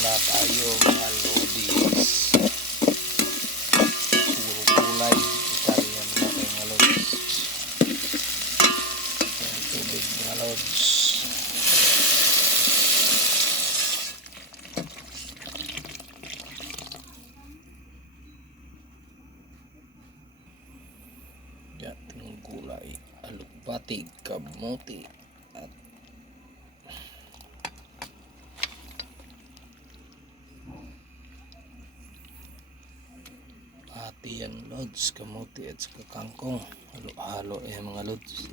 na tayo mga lodis. Puro gulay. Italian natin mga lods. Yung tubig mga. Yan, yung gulay. Alupati, kamuti, at Ati yan lods, kamuti at saka kangkong. Halo-halo eh mga lods.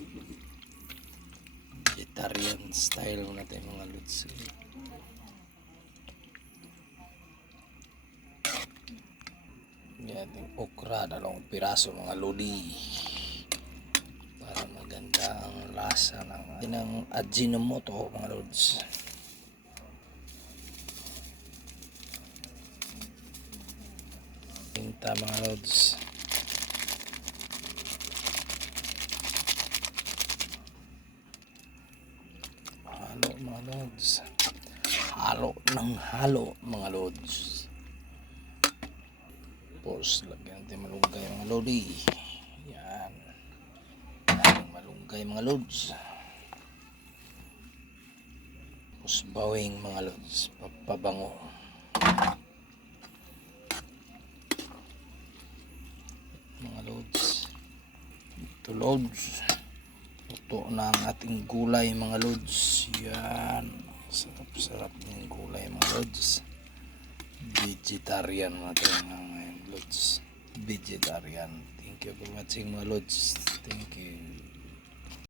Vegetarian style natin mga lods. Yan yung okra, dalawang piraso mga lodi. Para maganda ang lasa ng ng Ajinomoto mga lods. Tinta mga lods. Halo mga lods. Halo ng halo mga lods. Tapos lagyan natin malunggay mga lodi. Yan. Yan malunggay mga lods. Tapos bawing mga lods. Papabango. mga lods ito lods. Ito na ating gulay mga lods. Yan. Sarap sarap ng gulay mga lods. Vegetarian mga lods. Vegetarian. Thank you for watching mga lods. Thank you